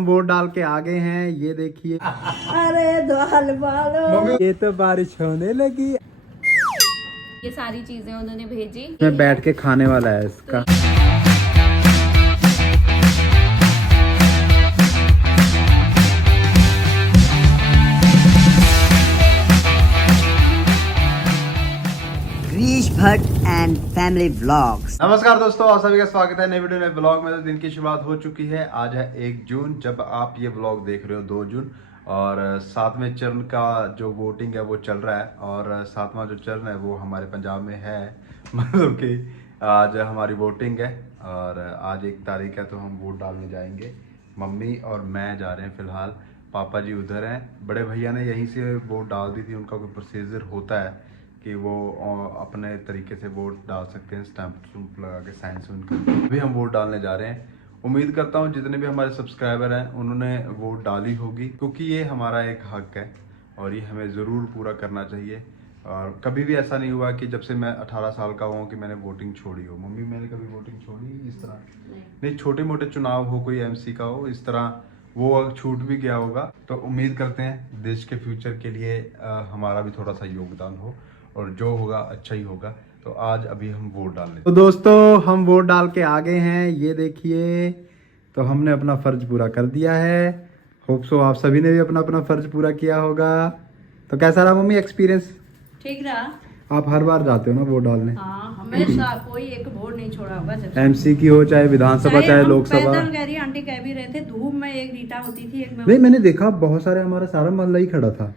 हम वोट डाल के आ गए हैं, ये देखिए। अरे दाल वालो, ये तो बारिश होने लगी। ये सारी चीजें उन्होंने भेजी। मैं बैठ के खाने वाला है इसका। Bhatt and family vlogs. नमस्कार दोस्तों, आप सभी का स्वागत है नई वीडियो नए ब्लॉग में। तो दिन की शुरुआत हो चुकी है। आज है 1 जून जब आप ये ब्लॉग देख रहे हो 2 जून और 7वें चरण का जो वोटिंग है वो चल रहा है और 7वां जो चरण है वो हमारे पंजाब में है। मतलब कि आज हमारी वोटिंग है और आज 1 तारीख है तो हम वोट डालने जाएंगे। मम्मी और मैं जा रहे हैं फिलहाल, पापा जी उधर हैं। बड़े भैया ने यहीं से वोट डाल दी थी, उनका कोई प्रोसीजर होता है कि वो अपने तरीके से वोट डाल सकते हैं, स्टैंप लगा के साइन सुन कर। अभी हम वोट डालने जा रहे हैं। उम्मीद करता हूँ जितने भी हमारे सब्सक्राइबर हैं उन्होंने वोट डाली होगी, क्योंकि ये हमारा एक हक है और ये हमें ज़रूर पूरा करना चाहिए। और कभी भी ऐसा नहीं हुआ कि जब से मैं 18 साल का हुआ कि मैंने वोटिंग छोड़ी हो। मम्मी, मैंने कभी वोटिंग छोड़ी इस तरह नहीं। छोटे मोटे चुनाव हो, कोई MC का हो, इस तरह वो छूट भी गया होगा। तो उम्मीद करते हैं देश के फ्यूचर के लिए हमारा भी थोड़ा सा योगदान हो और जो होगा अच्छा ही होगा। तो आज अभी हम वोट डालने, तो दोस्तों हम वोट डाल के आ गए हैं, ये देखिए। तो हमने अपना फर्ज पूरा कर दिया है। होप सो आप सभी ने भी अपना अपना फर्ज पूरा किया होगा। तो कैसा रहा मम्मी एक्सपीरियंस? ठीक रहा। आप हर बार जाते हो ना वोट डालने? हाँ, हमेशा कोई एक वोट नहीं छोड़ा होगा। MC की हो, चाहे विधानसभा, चाहे लोकसभा। पैदल कह रही आंटी कह भी रहे थे, धूप में एक रीटा होती थी, एक नहीं, मैंने देखा बहुत सारे, हमारा सारा मोहल्ला ही खड़ा था।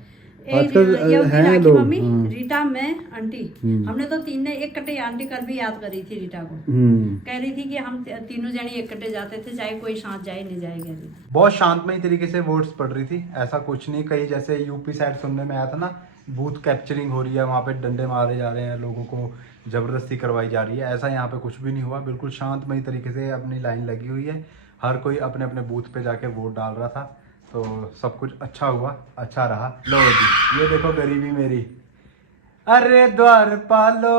आजकल है लोग। मम्मी रीटा में आंटी, हमने तो तीन ने एक कटे, आंटी कल भी याद करी थी रीटा को। कह रही थी कि हम तीनों जने एक कटे जाते थे, चाहे कोई साथ जाए नहीं जाए। कह रही बहुत शांतमय तरीके से वोट्स पड़ रही थी, ऐसा कुछ नहीं। कहीं जैसे यूपी साइड सुनने में आया था ना, बूथ कैप्चरिंग हो रही है, वहाँ पे डंडे मारे जा रहे हैं, लोगों को जबरदस्ती करवाई जा रही है, ऐसा यहाँ पे कुछ भी नहीं हुआ। बिल्कुल शांतमय तरीके से अपनी लाइन लगी हुई है, हर कोई अपने अपने बूथ पे जाके वोट डाल रहा था। तो सब कुछ अच्छा हुआ, अच्छा रहा। लो जी, ये देखो गरीबी मेरी, अरे द्वार पालो।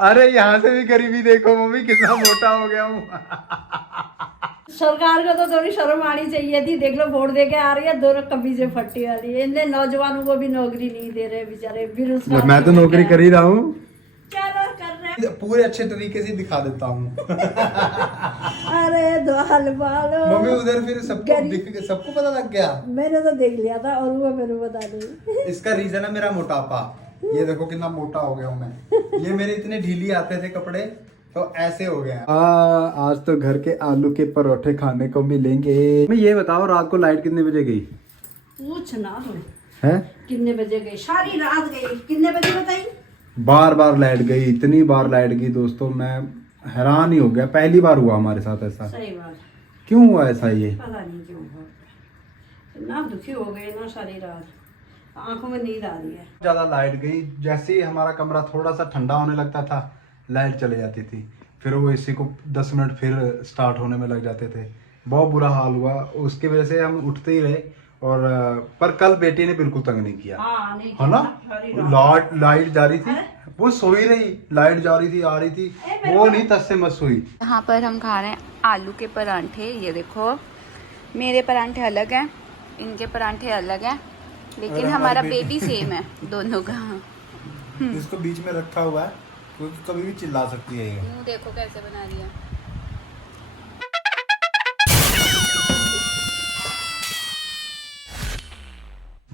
अरे यहाँ से भी गरीबी देखो मम्मी, कितना मोटा हो गया हूँ। सरकार को तो थोड़ी शर्म आनी चाहिए थी। देख लो वोट दे के आ रही है, दोनों कमीजे फटी वाली है। इनने नौजवानों को भी नौकरी नहीं दे रहे बेचारे बेरोजगार। मैं तो नौकरी कर ही रहा हूँ, चलो कर रहे पूरे अच्छे तरीके से दिखा देता हूँ। अरे दाल वालो, मम्मी उधर फिर सबको पता लग गया। मैंने तो देख लिया था और वो मेरे बता दी। इसका रीजन है मेरा मोटापा। ये देखो कितना मोटा हो गया हूँ मैं। ये मेरे इतने ढीली आते थे कपड़े, तो ऐसे हो गए। आज तो घर के आलू के परोठे खाने को मिलेंगे। मैं ये बताओ, रात को लाइट कितने बजे गई? पूछ ना है कितने बजे गई? सारी रात गई। कितने बजे बताई? बार लाइट गई, इतनी बार लाइट गई दोस्तों, मैं हैरान ही हो गया। पहली बार हुआ हमारे साथ ऐसा। सही बात। क्यों हुआ ऐसा? ये पता नहीं क्यों हुआ, ना दुखी हो गए ना, सारी रात आंखों में नींद आ रही है। ज्यादा लाइट गई, जैसे ही हमारा कमरा थोड़ा सा ठंडा होने लगता था लाइट चले जाती थी, फिर वो AC को 10 मिनट फिर स्टार्ट होने में लग जाते थे। बहुत बुरा हाल हुआ, उसकी वजह से हम उठते ही रहे। और पर कल बेटी ने बिल्कुल तंग नहीं किया, नहीं है ना? लाइट जा रही थी, वो सोई रही, लाइट जा रही थी, आ रही थी, वो नहीं तस से मत सोई। यहाँ पर हम खा रहे हैं आलू के परांठे। ये देखो, मेरे परांठे अलग हैं, इनके परांठे अलग हैं, लेकिन हमारा बेबी सेम है दोनों का। इसको बीच में रखा हुआ है क्योंकि कभी भी चिल्ला सकती है ये। मुंह देखो कैसे बना दिया।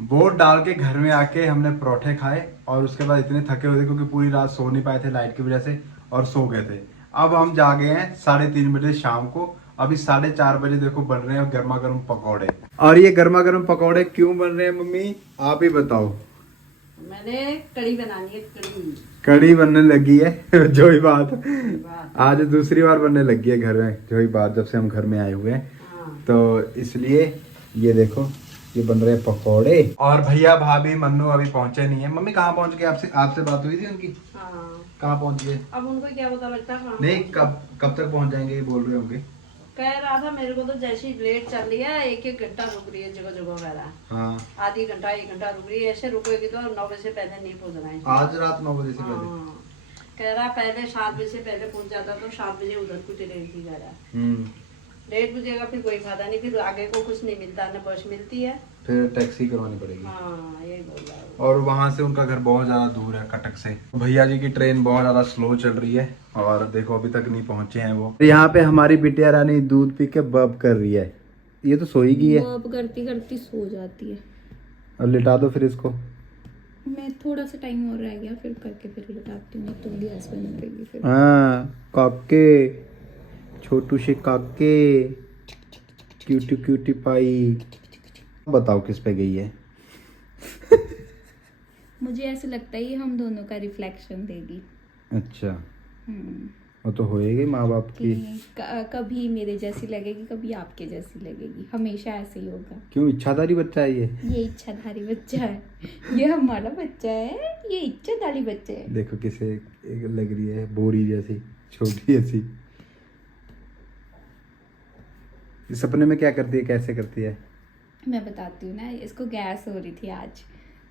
वोट डाल के घर में आके हमने परोठे खाए और उसके बाद इतने थके हुए थे क्योंकि पूरी रात सो नहीं पाए थे लाइट की वजह से, और सो गए थे। अब हम जागे हैं 3:30 बजे शाम को। अभी 4:30 बजे देखो बन रहे हैं गर्मा गर्म पकौड़े। और ये गर्मा गर्म पकौड़े क्यों बन रहे हैं मम्मी, आप ही बताओ? मैंने कड़ी बनानी है, कड़ी बनने लगी है। जो ही बात आज दूसरी बार बनने लगी है घर में, जो ही बात, जब से हम घर में आए हुए हैं। तो इसलिए ये देखो ये बन रहे हैं पकौड़े। और भैया भाभी मन्नू अभी पहुंचे नहीं है। मम्मी कहाँ पहुंच गए? आपसे बात हुई थी उनकी? कहाँ पहुंच गए? अब उनको क्या पता लगता है? नहीं, कब तक पहुंच जाएंगे ये बोल रहे होंगे। कह रहा था मेरे को तो जैसी लेट चल रही है, 1-1 घंटा रुक रही है जगह जगह कह रहा। हाँ, आधी घंटा 1 घंटा रुक रही है। ऐसे रुकेगी तो 9 बजे से पहले नहीं पहुंचना है। आज रात 9 बजे से पहले कह रहा पहले 7 बजे से पहले पहुंच जाता तो 7 बजे उधर को चली थी कह रहा। लेट बुझेगा फिर कोई फायदा नहीं, फिर आगे को कुछ नहीं मिलता, न बस मिलती है। फिर टैक्सी करवानी पड़ेगी। हाँ यही बोल रहा है। और वहाँ से उनका घर बहुत ज़्यादा दूर है कटक से। भैया जी की ट्रेन बहुत ज़्यादा स्लो चल रही है और देखो अभी तक नहीं पहुँचे हैं वो। यहाँ पे हमारी बिटिया रानी दूध पी के बब कर रही है। ये तो सोई गई है। बब करती करती सो जाती है। और लिटा दो फिर इसको। मैं थोड़ा सा टाइम और रह गया, फिर करके फिर लगाती हूँ, तो गैस बंद करेगी फिर। हाँ काके, छोटू से काके, क्यूटी क्यूटी पाई। बताओ किस पे गई है? मुझे ऐसे लगता है ये हम दोनों का रिफ्लेक्शन देगी। अच्छा, वो तो होएगी माँ बाप की। कभी मेरे जैसी लगेगी, कभी आपके जैसी लगेगी, हमेशा ऐसे ही होगा। क्यों, इच्छाधारी बच्चा है ये इच्छाधारी बच्चा है, ये हमारा बच्चा है, ये इच्छाधारी बच्चा है। देखो किसे एक लग रही है बोरी जैसी, छोटी ऐसी। इस सपने में क्या करती है, कैसे करती है? मैं बताती हूँ ना, इसको गैस हो रही थी आज,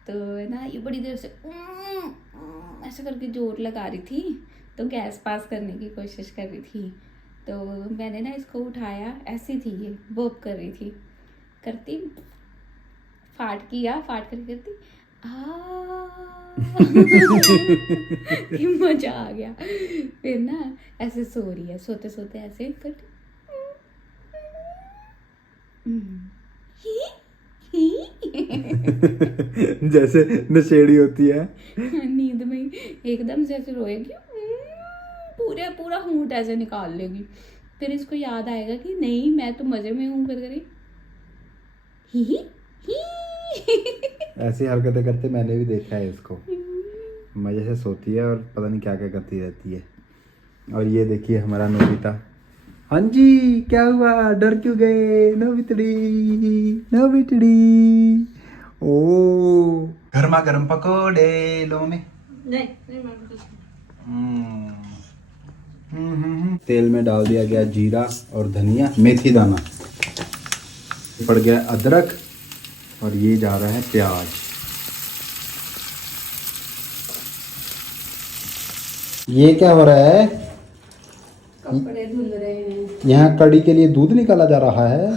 तो ना ये बड़ी देर से ऐसे करके जोर लगा रही थी, तो गैस पास करने की कोशिश कर रही थी। तो मैंने ना इसको उठाया, ऐसी थी ये, बर्प कर रही थी, करती फाट किया, फाट करके करती कि मजा आ गया। फिर ना ऐसे सो रही है, सोते सोते ऐसे करती जैसे नशेड़ी होती है। नींद में एकदम से ऐसे रोएगी, पूरा होंठ ऐसे निकाल लेगी। फिर इसको याद आएगा कि नहीं मैं तो मजे में हूँ, फिर ही ऐसी हरकतें करते मैंने भी देखा है इसको। मजे से सोती है और पता नहीं क्या क्या करती रहती है। और ये देखिए हमारा नोबिता। हाँ जी, क्या हुआ, डर क्यों गए? नो बिटड़ी। ओ गर्मा गर्म पकोड़े लो में। नहीं मैं कुछ तेल में डाल दिया गया जीरा और धनिया, मेथी दाना, पड़ गया अदरक, और ये जा रहा है प्याज। ये क्या हो रहा है? कपड़े धुल रहे हैं। यहाँ कड़ी के लिए दूध निकाला जा रहा है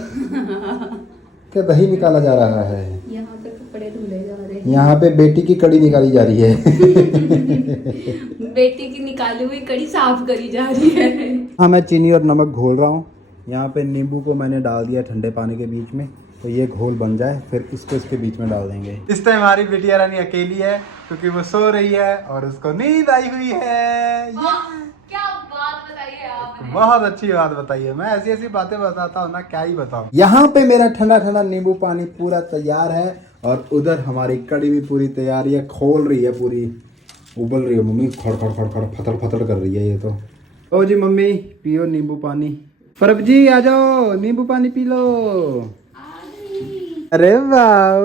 क्या दही निकाला जा रहा है? यहाँ पे कपड़े धुले जा रहे हैं। यहाँ पे बेटी की कड़ी निकाली जा रही है। बेटी की निकाली हुई कड़ी साफ करी जा रही है। हाँ, मैं चीनी और नमक घोल रहा हूँ। यहाँ पे नींबू को मैंने डाल दिया ठंडे पानी के बीच में, तो ये घोल बन जाए, फिर इसको इसके बीच में डाल देंगे। इस टाइम हमारी बिटिया रानी अकेली है क्योंकि वो सो रही है और उसको नींद आई हुई है। क्या बात बताइए आपने। बहुत अच्छी बात बताई है। मैं ऐसी ऐसी बातें बताता हूँ ना, क्या ही बताऊँ। यहाँ पे मेरा ठंडा ठंडा नींबू पानी पूरा तैयार है और उधर हमारी कड़ी भी पूरी तैयार है। खोल रही है, पूरी उबल रही है। मम्मी खड़ खड़ खड़ खड़ फतर फतर कर रही है ये तो। ओ जी मम्मी, पियो नींबू पानी। परब जी आ जाओ, नींबू पानी पी लो। अरे वाह,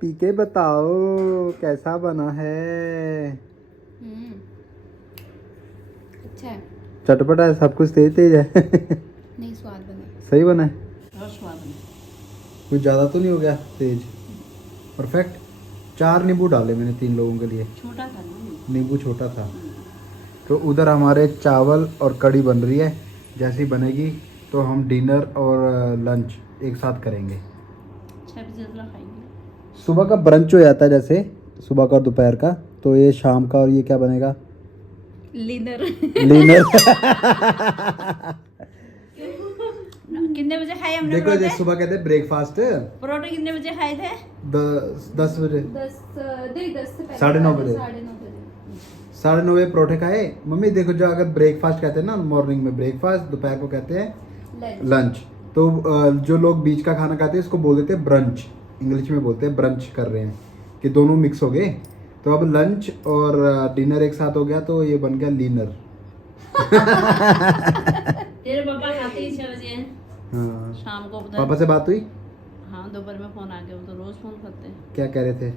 पी के बताओ कैसा बना है। अच्छा है, चटपटा है, सब कुछ तेज तेज है। नहीं स्वाद बना, सही बना है, बहुत स्वाद है। कुछ ज़्यादा तो नहीं हो गया तेज? परफेक्ट। 4 नींबू डाले मैंने 3 लोगों के लिए। छोटा था ना नींबू छोटा था। तो उधर हमारे चावल और कड़ी बन रही है। जैसी बनेगी तो हम डिनर और लंच एक साथ करेंगे। 6 बजे खाएंगे। सुबह का ब्रंच हो जाता है, जैसे सुबह का और दोपहर का, तो ये शाम का। और ये क्या बनेगा? लिनर। डिनर। कितने बजे खाए हमने देखो, परोठे? जैसे सुबह कहते हैं ब्रेकफास्ट। परोठे कितने बजे खाए थे? 10 बजे, 10 से पहले 9:30 बजे। 9:30 बजे। 9:30 बजे परोठे खाए। मम्मी देखो, जो अगर ब्रेकफास्ट कहते हैं ना मॉर्निंग में ब्रेकफास्ट, दोपहर को कहते हैं लंच। तो जो लोग बीच का खाना खाते हैं इसको बोल देते हैं ब्रंच। इंग्लिश में बोलते हैं ब्रंच कर रहे हैं, कि दोनों मिक्स हो गए। तो अब लंच और डिनर एक साथ हो गया, तो ये बन गया डिनर। तेरे पापा खाते ही 6 बजे हैं। हाँ, शाम को पापा से बात हुई? हाँ, दोपहर में फोन आ गया, वो तो रोज फोन करते हैं। क्या कह रहे थे?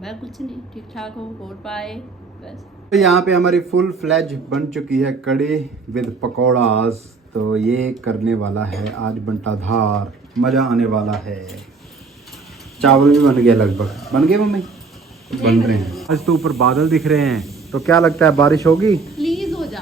मैं कुछ नहीं, ठीक ठाक हो, वोट पाए बस। तो यहाँ पे हमारी फुल फ्लेज बन चुकी है कड़ी विद पकौड़ास। तो ये करने वाला है आज बंटाधार, मजा आने वाला है। चावल भी बन गए, लगभग बन गए मम्मी, बन रहे हैं। आज तो ऊपर बादल दिख रहे हैं, तो क्या लगता है बारिश होगी? प्लीज हो जा,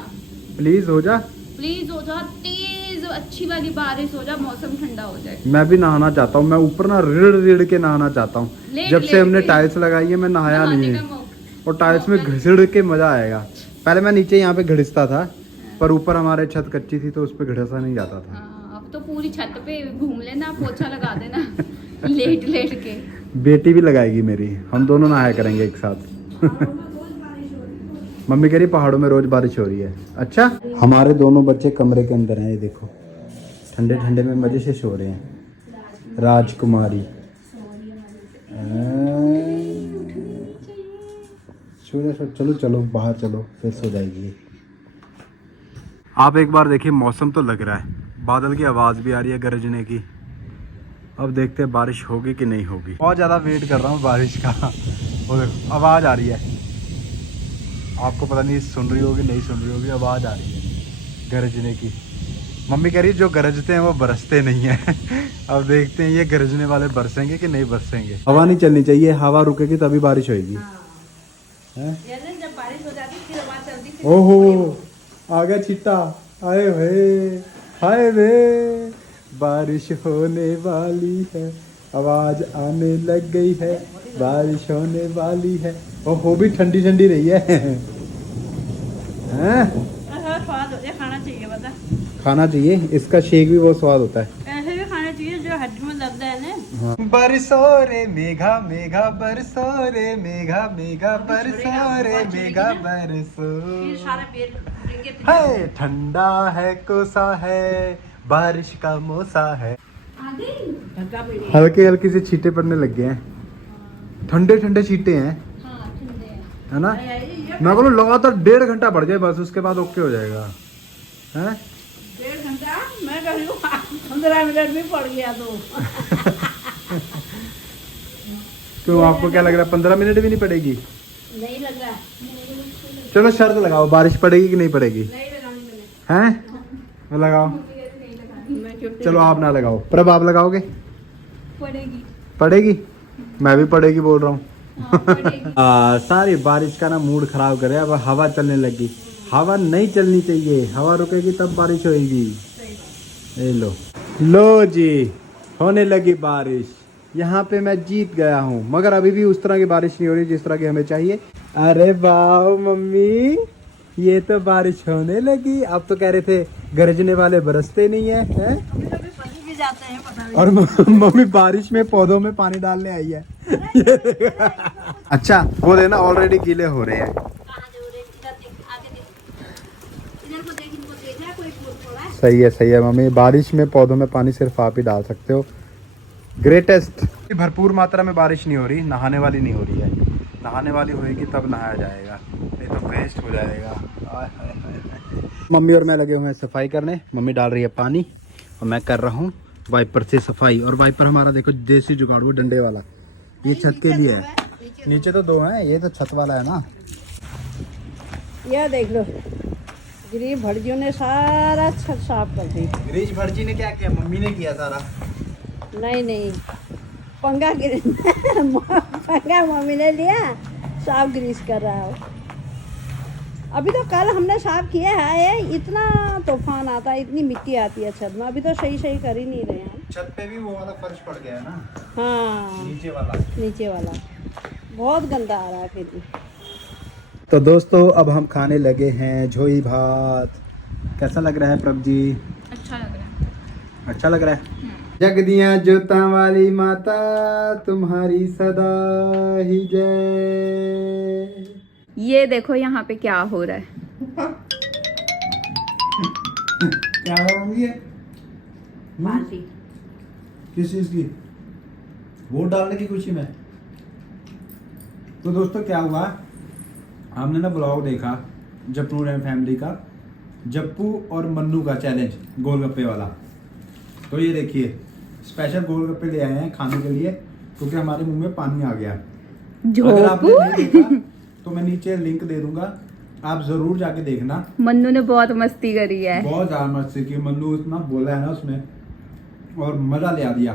प्लीज हो जा। प्लीज हो जा, तेज अच्छी वाली बारिश हो जाए, मौसम ठंडा हो जाए। मैं भी नहाना चाहता हूँ। मैं ऊपर ना रिड़ रिड़ के नहाना चाहता हूँ। लेट जब से हमने के। टाइल्स लगाई है मैं नहाया नहाने नहीं का है, मौका- और टाइल्स में घिसड़ के मजा आएगा। पहले मैं नीचे यहाँ पे घिसता था, पर ऊपर हमारे छत कच्ची थी तो उस पर घिसा नहीं जाता था। हाँ, अब तो पूरी छत पे घूम लेना, पोछा लगा देना लेट लेट के। बेटी भी लगाएगी मेरी, हम दोनों नहाया करेंगे एक साथ। मम्मी कह रही पहाड़ों में रोज बारिश हो रही है। अच्छा, हमारे दोनों बच्चे कमरे के अंदर हैं, ये देखो ठंडे ठंडे में मजे से सो रहे हैं। राजकुमारी चलो चलो बाहर चलो, फिर सो जाएगी। आप एक बार देखिए, मौसम तो लग रहा है, बादल की आवाज़ भी आ रही है गरजने की। अब देखते हैं बारिश होगी कि नहीं होगी। बहुत ज़्यादा वेट कर रहा हूँ बारिश का। वो देखो आवाज़ आ रही है, आपको पता नहीं सुन रही होगी नहीं सुन रही होगी, आवाज़ आ रही है गरजने की। मम्मी कह रही है जो गरजते हैं वो बरसते नहीं है। अब देखते हैं ये गरजने वाले बरसेंगे कि नहीं बरसेंगे। हवा नहीं चलनी चाहिए, हवा रुकेगी तभी बारिश होगी। जब बारिश हो जाती फिर हवा चलती थी। ओहो आ गया छिट्टा, आए वे हाय वे, बारिश होने वाली है, आवाज आने लग गई है, बारिश होने वाली है। और हो भी ठंडी ठंडी रही है। हैं? स्वाद हो जाए, खाना चाहिए बता। खाना चाहिए, इसका शेक भी बहुत स्वाद होता है। ऐसे भी खाना चाहिए जो हड्डी में दर्द है ना। हाँ। बरसो रे मेघा मेघा बरसो रे मेघा मेघा बरसो रे मेघा बरसो। फिर सारा पेट भरेंगे तो है ठंडा है कोसा है, बारिश का मौसा है। धक्का पड़ी। हल्के हल्के से छींटे पड़ने लग गए हैं, ठंडे ठंडे छींटे हैं, हाँ ठंडे हैं। है ना। मैं बोलूँ लगातार 1.5 घंटा बढ़ जाए बस, उसके बाद ओके हो जाएगा। हैं 1.5 घंटा, मैं कह रही हूँ 15 मिनट भी पड़ गया तो। क्यों आपको क्या लग रहा है 15 मिनट भी नहीं पड़ेगी? नहीं लग रहा है। चलो शर्त लगाओ, बारिश पड़ेगी कि नहीं पड़ेगी? नहीं लगानी मैंने। हैं लगाओ। मैं चुप चलो आप ना लगाओ, प्रभ आप लगाओगे? पड़ेगी। पड़ेगी, मैं भी पड़ेगी बोल रहा हूँ। हाँ, पड़ेगी। सारी बारिश का ना मूड खराब करे। अब हवा चलने लगी, हवा नहीं चलनी चाहिए, हवा रुकेगी तब बारिश होगी। ये लो जी, होने लगी बारिश। यहाँ पे मैं जीत गया हूँ, मगर अभी भी उस तरह की बारिश नहीं हो रही जिस तरह की हमें चाहिए। अरे वाह मम्मी, ये तो बारिश होने लगी। आप तो कह रहे थे गरजने वाले बरसते नहीं है, हैं? कभी पति भी जाते हैं पता नहीं। और मम्मी बारिश में पौधों में पानी डालने आई है। ये देखो। अच्छा वो देना ऑलरेडी गीले हो रहे हैं। सही है सही है मम्मी, बारिश में पौधों में पानी सिर्फ आप ही डाल सकते हो। ग्रेटेस्ट। भरपूर मात्रा में बारिश नहीं हो रही, नहाने वाली नहीं हो रही है। नहाने वाली होएगी तब नहाया जाएगा, नहीं तो वेस्ट हो जाएगा। आय हाय हाय। मम्मी और मैं लगे हुए हैं सफाई करने। मम्मी डाल रही है पानी और मैं कर रहा हूँ वाइपर से सफाई। और वाइपर हमारा देखो देसी जुगाड़, वो डंडे वाला, ये छत के लिए है। नीचे तो 2 हैं, ये तो छत वाला है ना। यह देख लो, गिरी भड़जियों ने सारा छत साफ कर दी। गिरीश भटजी ने क्या किया? मम्मी ने किया सारा। नहीं पंगा मम्मी ने लिया, साफ ग्रीस कर रहा है। अभी तो कल हमने साफ किया है, इतना तूफान आता है, इतनी मिट्टी आती है छत में, अभी तो सही कर ही नहीं रहे हैं। छत पे भी वो वाला फर्श पड़ गया है ना। हाँ नीचे वाला बहुत गंदा आ रहा है फिर भी। तो दोस्तों अब हम खाने लगे हैं झोई भात। कैसा लग रहा है प्रभ जी? अच्छा लग रहा है। अच्छा लग रहा है। जगदियां जोता वाली माता तुम्हारी सदा ही जय। ये देखो यहाँ पे क्या हो रहा है। क्या हो रही है? पार्टी किस चीज की? वोट डालने की खुशी में। तो दोस्तों क्या हुआ, हमने ना ब्लॉग देखा जप्पू एंड फैमिली का, जप्पू और मन्नू का चैलेंज गोलगप्पे वाला। तो ये देखिए स्पेशल गोलगप्पे ले आए हैं खाने के लिए, क्योंकि हमारे मुंह में पानी आ गया। अगर आपने नहीं देखा तो मैं नीचे लिंक दे दूंगा, आप जरूर जाके देखना। मन्नू ने बहुत मस्ती करी है, बहुत ज्यादा मस्ती की। मन्नू इतना बोला है ना उसमें, और मजा ले आ दिया।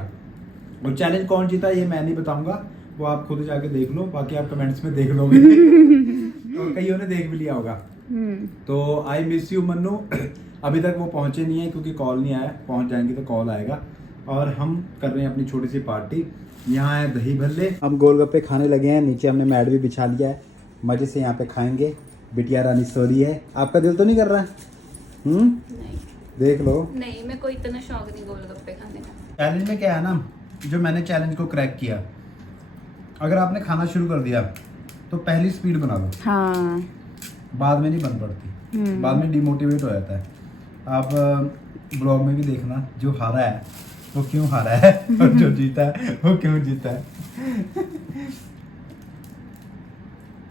और चैलेंज कौन जीता ये मैं नहीं बताऊंगा, वो आप खुद जाके देख लो, बाकी आप कमेंट्स में देख लोगे। और कईयों ने देख भी लिया होगा। तो आई मिस यू मन्नू, अभी तक वो पहुंचे नहीं है क्योंकि कॉल नहीं आया, पहुंच जाएंगे तो कॉल आएगा। और हम कर रहे हैं अपनी छोटी सी पार्टी। यहाँ है दही भल्ले, हम गोलगप्पे खाने लगे हैं। नीचे हमने मैट भी बिछा लिया है, मजे से यहाँ पे खाएंगे। बिटिया रानी सो रही है। आपका दिल तो नहीं कर रहा है? नहीं देख लो। नहीं, मैं कोई इतना शौक नहीं गोलगप्पे खाने का। चैलेंज में क्या है ना, जो मैंने चैलेंज को क्रैक किया, अगर आपने खाना शुरू कर दिया तो पहली स्पीड बना लो, हाँ बाद में नहीं बन पड़ती, बाद में डिमोटिवेट हो जाता है। आप ब्लॉग में भी देखना, जो हारा है वो क्यों हारा है और जो जीता है वो क्यों जीता है।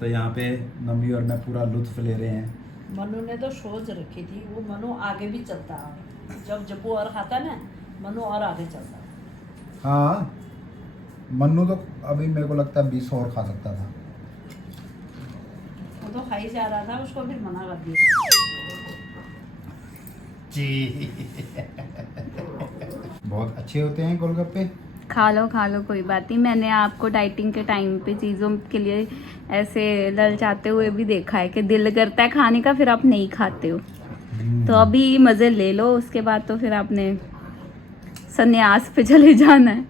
तो यहाँ पे मम्मी और मैं पूरा लुत्फ ले रहे हैं। मनु ने तो सोच रखी थी, वो मनु आगे भी चलता है। जब जब्बू और खाता ना, मनु और आगे चलता है। हाँ, मन्नू तो अभी मेरे को लगता है 20 और खा सकता था। वो तो खाई जा रहा था, उसको फिर मना कर दिया। जी बहुत अच्छे होते हैं गोलगप्पे। खा लो कोई बात नहीं। मैंने आपको डाइटिंग के टाइम पे चीज़ों के लिए ऐसे ललचाते हुए भी देखा है कि दिल करता है खाने का, फिर आप नहीं खाते हो। तो अभी मज़े ले लो, उसके बाद तो फिर आपने संन्यास पे चले जाना है।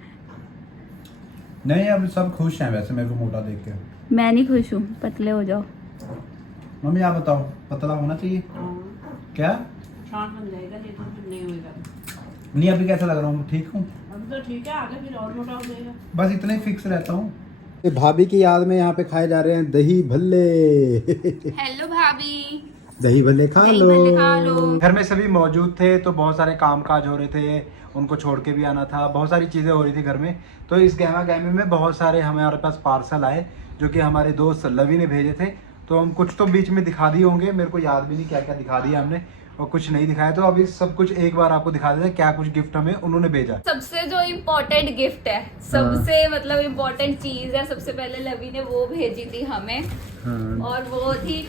नहीं, अब सब खुश हैं वैसे मेरे को मोटा देख के। मैं नहीं खुश हूँ, पतले हो जाओ। मम्मी आप बताओ, पतला होना चाहिए क्या? शांत बन जाएगा, नहीं तो फिर नहीं होगा। नहीं, अभी कैसा लग रहा हूँ? ठीक हूँ अब तो ठीक है, आगे फिर और मोटा हो जाएगा। बस इतना ही फिक्स रहता हूँ। भाभी की याद में यहाँ पे खाए जा रहे हैं दही भल्ले। हेलो भाभी, दही भल्ले खा दही लो। भल्ले खा लो। घर में सभी मौजूद थे तो बहुत सारे काम काज हो रहे थे, उनको छोड़ के भी आना था, बहुत सारी चीज़ें हो रही थी घर में। तो इस गहमा गहमे में बहुत सारे हमारे पास पार्सल आए जो कि हमारे दोस्त लवी ने भेजे थे। तो हम कुछ तो बीच में दिखा दिए होंगे, मेरे को याद भी नहीं क्या क्या दिखा दिया हमने और कुछ नहीं दिखाया। तो अभी सब कुछ एक बार आपको दिखा देते हैं क्या कुछ गिफ्ट हमें उन्होंने भेजा। सबसे जो इम्पोर्टेंट गिफ्ट है, सबसे मतलब इम्पोर्टेंट चीज है, सबसे पहले लवी ने वो भेजी थी हमें। और वो थी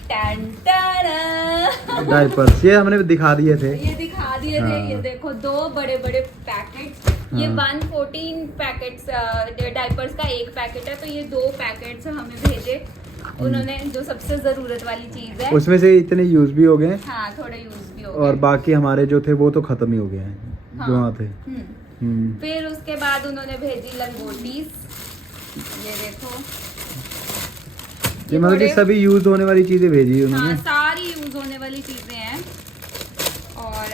डायपर्स, ये हमने दिखा दिए थे। ये दिखा दिए थे। ये देखो 2 बड़े बड़े पैकेट। ये 114 पैकेट्स डायपर्स का एक पैकेट है, तो ये 2 पैकेट्स हमें भेजे उन्होंने, जो सबसे जरूरत वाली चीज है। उसमें से इतने यूज भी हो गए। हाँ, थोड़े यूज भी हो और गए। बाकी हमारे जो थे वो तो खत्म ही हो गए हैं, हाँ। जो वहाँ थे। फिर उसके बाद उन्होंने भेजी लंगोटीज। ये देखो, ये मतलब कि सभी यूज होने वाली चीजें भेजी उन्होंने। हाँ, सारी यूज होने वाली चीजें हैं। और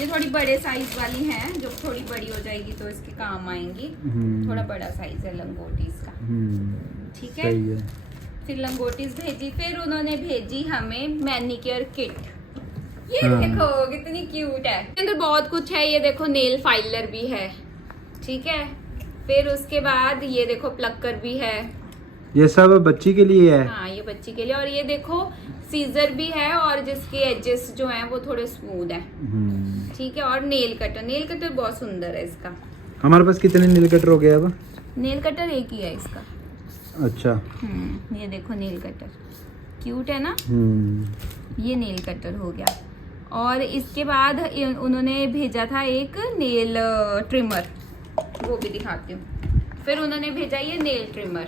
ये थोड़ी बड़े साइज वाली हैं, जो थोड़ी बड़ी हो जाएगी तो इसके काम आएंगी। थोड़ा बड़ा साइज है लंगोटीज का। ठीक है, सही है। फिर लंगोटीज भेजी। फिर उन्होंने भेजी हमें मैनिक्योर किट। ये हाँ। देखो कितनी क्यूट है। इसके अंदर बहुत कुछ है। ये देखो नेल फाइलर भी है, ठीक है। फिर उसके बाद ये देखो प्लकर भी है। ये सब बच्ची के लिए है। हाँ, ये बच्ची के लिए। और ये देखो सीजर भी है, और जिसके एजेस जो हैं वो थोड़े स्मूथ है, ठीक है। और नेल कटर बहुत सुंदर है इसका। हमारे पास कितने नील कटर हो गए अब? नेल कटर एक ही है इसका। अच्छा। ये देखो नेल कटर क्यूट है ना। ये नेल कटर हो गया। और इसके बाद उन्होंने भेजा था एक नेल ट्रिमर, वो भी दिखाती हूँ। फिर उन्होंने भेजा ये नेल ट्रिमर।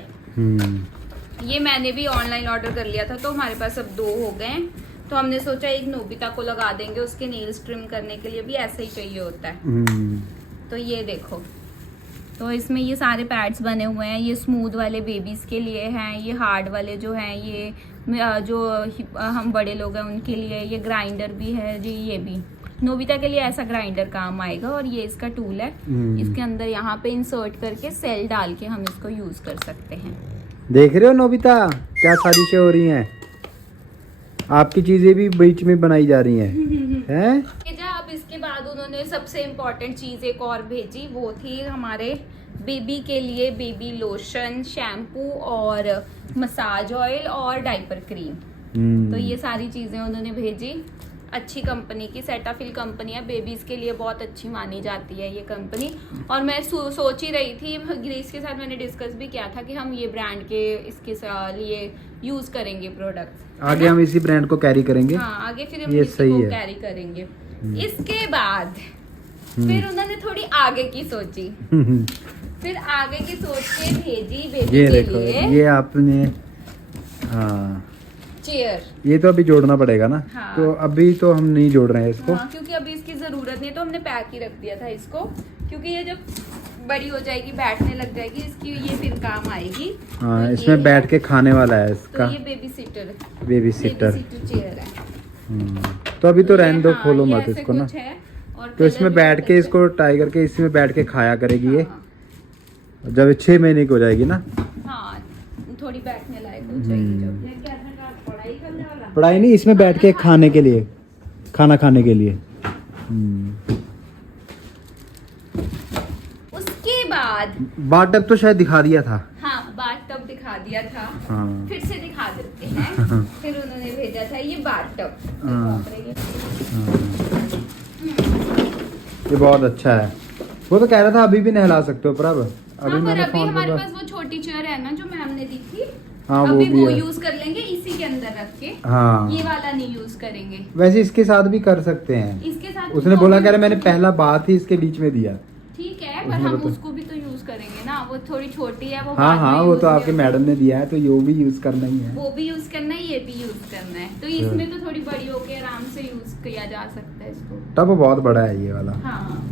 ये मैंने भी ऑनलाइन ऑर्डर कर लिया था, तो हमारे पास अब 2 हो गए। तो हमने सोचा एक नोबिता को लगा देंगे, उसके नेल्स ट्रिम करने के लिए भी ऐसा ही चाहिए होता है। तो ये देखो, तो इसमें ये सारे पैड्स बने हुए हैं। ये स्मूथ वाले बेबीज के लिए हैं, ये हार्ड वाले जो हैं ये जो हम बड़े लोग हैं उनके लिए। ये ग्राइंडर भी है जी, ये भी नोबिता के लिए ऐसा ग्राइंडर काम आएगा। और ये इसका टूल है, इसके अंदर यहाँ पे इंसर्ट करके सेल डाल के हम इसको यूज कर सकते हैं। देख रहे हो नोबिता क्या साजिशें हो रही हैं, आपकी चीजें भी बीच में बनाई जा रही हैं। अब इसके बाद उन्होंने सबसे इम्पोर्टेंट चीज एक और भेजी, वो थी हमारे बेबी के लिए बेबी लोशन, शैम्पू और मसाज ऑयल और डायपर क्रीम। तो ये सारी चीजें उन्होंने भेजी। अच्छी कंपनी की सेटाफिल कंपनी है, बेबीज के लिए बहुत अच्छी मानी जाती है ये कंपनी। और मैं सोच ही रही थी, ग्रेस के साथ मैंने डिस्कस भी किया था कि हम ये ब्रांड के इसके लिए यूज करेंगे प्रोडक्ट्स। आगे हम इसी ब्रांड को कैरी करेंगे। हाँ, आगे फिर हम ये इसी सही को है। कैरी करेंगे। इसके बाद फिर उन्होंने थोड़ी आगे की सोची। फिर आगे की सोच के भेजी बेबी ये के देखो, लिए। ये आपने हाँ चेयर। ये तो अभी जोड़ना पड़ेगा ना। हाँ। तो अभी तो हम नहीं जोड़ रहे हैं इसको। हाँ, क्योंकि अभी इसकी जरूरत नहीं है तो हमने पैक ही रख दिया था इसको, क्योंकि ये जब बड़ी हो जाएगी बैठने लग जाएगी इसकी, ये फिर काम आएगी। हाँ, तो इसमें ये बैठ है। के खाने वाला है इसका। तो ये baby seater baby seater. Chair है। तो अभी तो ये रहने दो, हाँ, खोलो ये मत ऐसे इसको ना। कुछ है, और तो कलर इसमें भी बैठ बहुत के अच्छा इसको टाइगर के इसमें बैठ के खाया करेगी है। ये, हाँ, जब 6 महीने की हो जाएगी ना। हाँ, थोड़ी बैठने लायक हो जाएगी जब। ये क्या था, पढ़ाई करने वाला? पढ़ाई नहीं, इसमें बैठ के खाने के लिए, खाना खाने के लिए। उसके बाद बाथ टब तो शायद दिखा दिया था। हाँ, बाथ टब दिखा दिया था। हाँ। फिर से दिखा देते हैं। फिर उन्होंने भेजा था ये बाथ टब। हाँ। ये बहुत अच्छा है। वो तो कह रहा था अभी भी नहला सकते हो, पर अब हाँ, पर मैंने अभी फोन हमारे पर। पास वो छोटी चेयर है ना जो मैम ने दी थी। हाँ, वो अभी भी वो है। यूज कर लेंगे इसी के अंदर रख के। हाँ। ये वाला नहीं यूज करेंगे। वैसे इसके साथ भी कर सकते हैं। इसके साथ उसने वो बोला भी कह रहा मैंने यूज- पहला बात ही इसके बीच में दिया। ठीक है, पर उसने हम बता- उसको भी तो यूज करेंगे ना, वो थोड़ी छोटी है वो हाँ बाद हाँ, में वो use तो नहीं आपके होती। मैडम ने दिया है, तो ये भी यूज करना ही है। वो भी यूज करना है, ये भी यूज करना है, तो इसमें तो थोड़ी बड़ी होके आराम से यूज किया जा सकता है इसको। टब बहुत बड़ा है ये वाला। हाँ,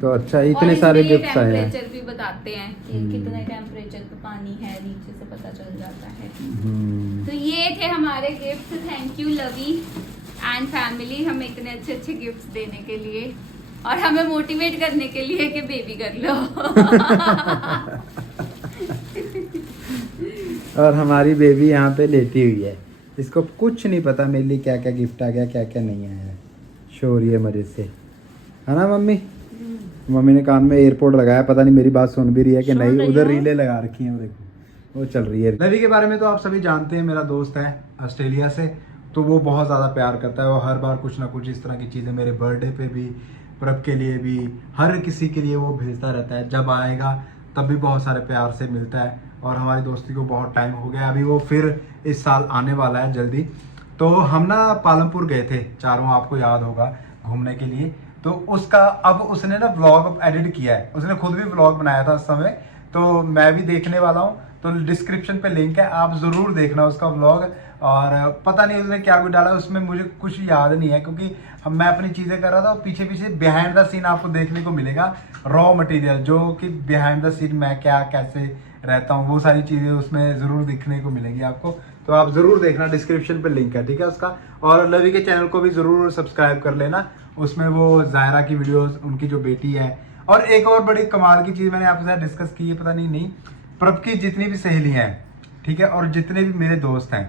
तो अच्छा है, इतने और सारे इसमें ये गिफ्ट्स आए हैं। टेम्परेचर भी बताते हैं कि कितने टेम्परेचर पे पानी है, नीचे से पता चल जाता है। तो ये थे हमारे gift. Thank you Lovey and family, हमें इतने अच्छे अच्छे गिफ्ट्स देने के लिए और हमें मोटिवेट करने के लिए कि बेबी कर लो। और हमारी बेबी यहाँ पे लेटी हुई है, इसको कुछ नहीं पता मेरे लिए क्या क्या गिफ्ट आ गया, क्या क्या नहीं आया है। शो हो रही है मजे से, है ना मम्मी? मम्मी ने कान में एयरपोर्ट लगाया, पता नहीं मेरी बात सुन भी रही है कि नहीं। उधर रीलें लगा रखी हैं, वो देखो वो चल रही है। लवी के बारे में तो आप सभी जानते हैं, मेरा दोस्त है ऑस्ट्रेलिया से, तो वो बहुत ज़्यादा प्यार करता है। वो हर बार कुछ ना कुछ इस तरह की चीज़ें मेरे बर्थडे पे भी, प्रभ के लिए भी, हर किसी के लिए वो भेजता रहता है। जब आएगा तब भी बहुत सारे प्यार से मिलता है, और हमारी दोस्ती को बहुत टाइम हो गया। अभी वो फिर इस साल आने वाला है जल्दी। तो हम ना पालमपुर गए थे चारों, आपको याद होगा, घूमने के लिए। तो उसका अब उसने ना व्लॉग एडिट किया है, उसने खुद भी व्लॉग बनाया था उस समय, तो मैं भी देखने वाला हूँ। तो डिस्क्रिप्शन पे लिंक है, आप ज़रूर देखना उसका व्लॉग। और पता नहीं उसने क्या कुछ डाला उसमें, मुझे कुछ याद नहीं है, क्योंकि मैं अपनी चीज़ें कर रहा था। पीछे पीछे बिहाइंड द सीन आपको देखने को मिलेगा, रॉ मटेरियल, जो कि बिहाइंड द सीन मैं क्या कैसे रहता हूँ, वो सारी चीज़ें उसमें ज़रूर दिखने को मिलेगी आपको। तो आप ज़रूर देखना, डिस्क्रिप्शन पे लिंक है, ठीक है उसका। और लवी के चैनल को भी ज़रूर सब्सक्राइब कर लेना, उसमें वो जायरा की वीडियोस, उनकी जो बेटी है। और एक और बड़ी कमाल की चीज़ मैंने आपके साथ डिस्कस की है, पता नहीं प्रभ की जितनी भी सहेलियाँ हैं, ठीक है, और जितने भी मेरे दोस्त हैं,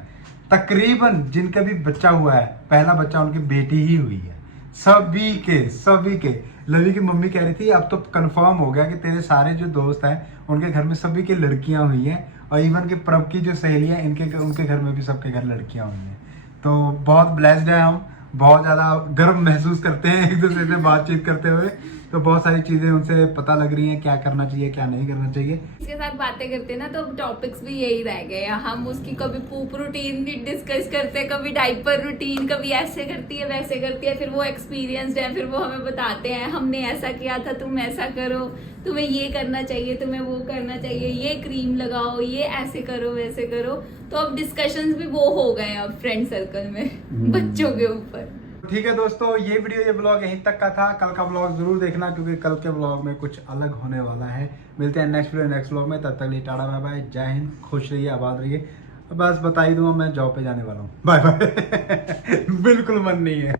तकरीबन जिनका भी बच्चा हुआ है, पहला बच्चा उनकी बेटी ही हुई है। सभी के लवी की मम्मी कह रही थी अब तो कंफर्म हो गया कि तेरे सारे जो दोस्त हैं उनके घर में सभी की लड़कियां हुई हैं, और इवन के प्रभ की जो सहेलियां उनके घर में भी सबके घर लड़कियां हुई हैं। तो बहुत ब्लेस्ड है हम, बहुत ज़्यादा गर्व महसूस करते हैं एक दूसरे से बातचीत करते हुए। तो बहुत सारी चीज़ें उनसे पता लग रही हैं, क्या करना चाहिए क्या नहीं करना चाहिए। इसके साथ बातें करते ना तो टॉपिक्स भी यही रह गए। हम उसकी कभी पूप रूटीन डिस्कस करते हैं, कभी डाइपर रूटीन, कभी ऐसे करती है वैसे करती है, फिर वो एक्सपीरियंस्ड है, फिर वो हमें बताते हैं हमने ऐसा किया था, तुम ऐसा करो, तुम्हें ये करना चाहिए, तुम्हें वो करना चाहिए, ये क्रीम लगाओ, ये ऐसे करो वैसे करो। तो अब डिस्कशंस भी वो हो गए अब फ्रेंड सर्कल में बच्चों के ऊपर। ठीक है दोस्तों, ये ब्लॉग यहीं तक का था। कल का ब्लॉग जरूर देखना, क्योंकि कल के ब्लॉग में कुछ अलग होने वाला है। मिलते हैं नेक्स्ट ब्लॉग में, तब तक लिए टाटा बाय बाय, जय हिंद, खुश रहिए, आबाद रहिए। बस बता ही दूंगा मैं जॉब पे जाने वाला हूँ, बाय बाय। बिल्कुल मन नहीं है।